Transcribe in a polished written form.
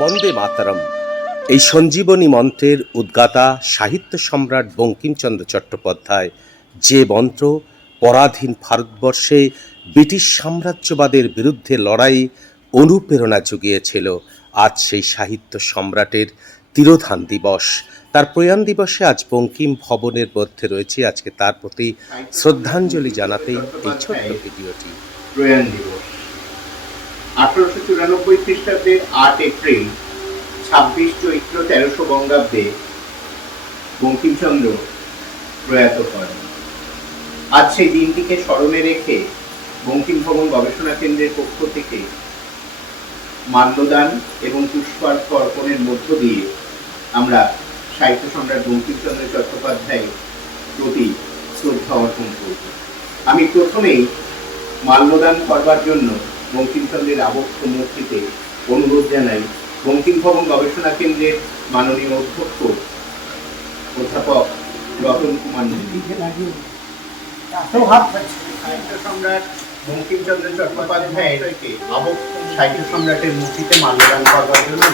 বন্দে মাতরম এই সঞ্জীবনী মন্ত্রের উদ্গাতা সাহিত্য সম্রাট বঙ্কিমচন্দ্র চট্টোপাধ্যায় যে মন্ত্র পরাধীন ভারতবর্ষে ব্রিটিশ সাম্রাজ্যবাদের বিরুদ্ধে লড়াই অনুপ্রেরণা জুগিয়েছিল, আজ সেই সাহিত্য সম্রাটের তিরোধান দিবস। তার প্রয়াণ দিবসে আজ বঙ্কিম ভবনের মধ্যে রয়েছে, আজকে তার প্রতি শ্রদ্ধাঞ্জলি জানাতেই এই ছোট্ট ভিডিওটি। প্রয়াণ দিবস 1894 খ্রিস্টাব্দের 8 এপ্রিল 26 চৈত্র 1300 বঙ্গাব্দে বঙ্কিমচন্দ্র প্রয়াত করেন। আজ সেই দিনটিকে স্মরণে রেখে বঙ্কিম ভবন গবেষণা কেন্দ্রের পক্ষ থেকে মাল্যদান এবং পুষ্পার্ঘ্য অর্পণের মধ্য দিয়ে আমরা সাহিত্য সম্রাট বঙ্কিমচন্দ্র চট্টোপাধ্যায়ের প্রতি শ্রদ্ধা অর্পণ করব। আমি প্রথমেই মাল্যদান করবার জন্য বঙ্কিমচন্দ্রের আবক্ষ মূর্তিতে অনুরোধ জানাই বঙ্কিম ভবন গবেষণা কেন্দ্রের মাননীয় অধ্যক্ষ অধ্যাপক রতন কুমার নন্দী। সাহিত্য সম্রাট বঙ্কিমচন্দ্র চট্টোপাধ্যায়ের আবক্ষ সাহিত্য সম্রাটের মূর্তিতে মাল্যদান করবার জন্য